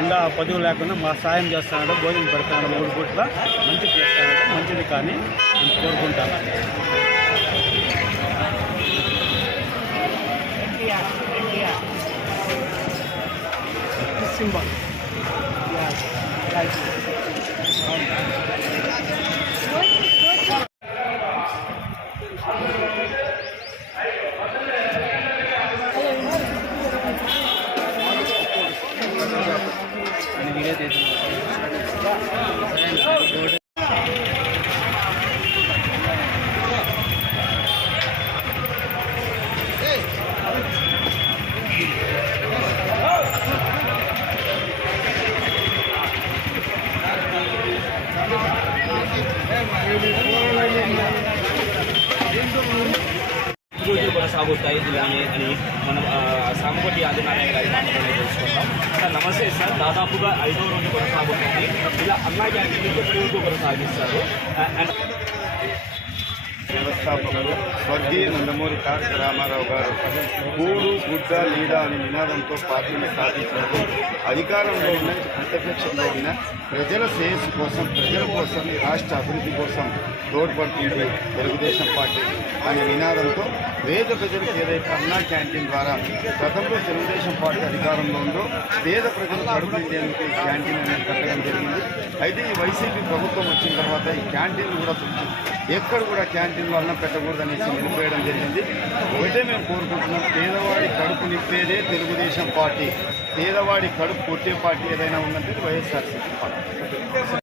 ఇంకా పదువు లేకుండా మా సాయం చేస్తానంటే భోజనం పెడతాను 3 పూట్ల మంచిది చేస్తానంటే మంచిది కానీ నేను కోరుకుంటాను. సింబల్ రోజులు కొనసాగుతాయి అని మనం సామకోటి ఆదినారాయణ గారి మాటలోనే తెలుసుకుంటాం. సార్ నమస్తే సార్. దాదాపుగా 5వ రోజు కొనసాగుతుంది. ఇలా అన్నా క్యాంటీన్ ఎప్పటి కొనసాగిస్తారు. వ్యవస్థాపకులు స్వర్గీయ నందమూరి తారక రామారావు గారు కూడు గుడ్డ నీడ అనే నినాదంతో పార్టీని స్థాపించినప్పుడు అధికారంలో ఉన్న ప్రతిపక్షంలో ఉన్న ప్రజల శ్రేయస్సు కోసం, ప్రజల కోసం, రాష్ట్ర అభివృద్ధి కోసం తోడ్పడుతుంది తెలుగుదేశం పార్టీ అనే నినాదంతో పేద ప్రజలకు ఏదైతే అన్నా క్యాంటీన్ ద్వారా గతంలో తెలుగుదేశం పార్టీ అధికారంలో ఉందో పేద ప్రజలు కడుపు నిండేందుకు ఈ క్యాంటీన్ అనేది కట్టడం జరిగింది. అయితే ఈ వైసీపీ ప్రభుత్వం వచ్చిన తర్వాత ఈ క్యాంటీన్ కూడా ఎక్కడ కూడా క్యాంటీన్లో అన్నం పెట్టకూడదనేసి నిలిపేయడం జరిగింది. ఒకటే మేము కోరుకుంటున్నాం, పేదవాడి కడుపు నింపేదే తెలుగుదేశం పార్టీ, పేదవాడి కడుపు కొట్టే పార్టీ ఏదైనా ఉందంటే వైఎస్ఆర్సీపీ పార్టీ.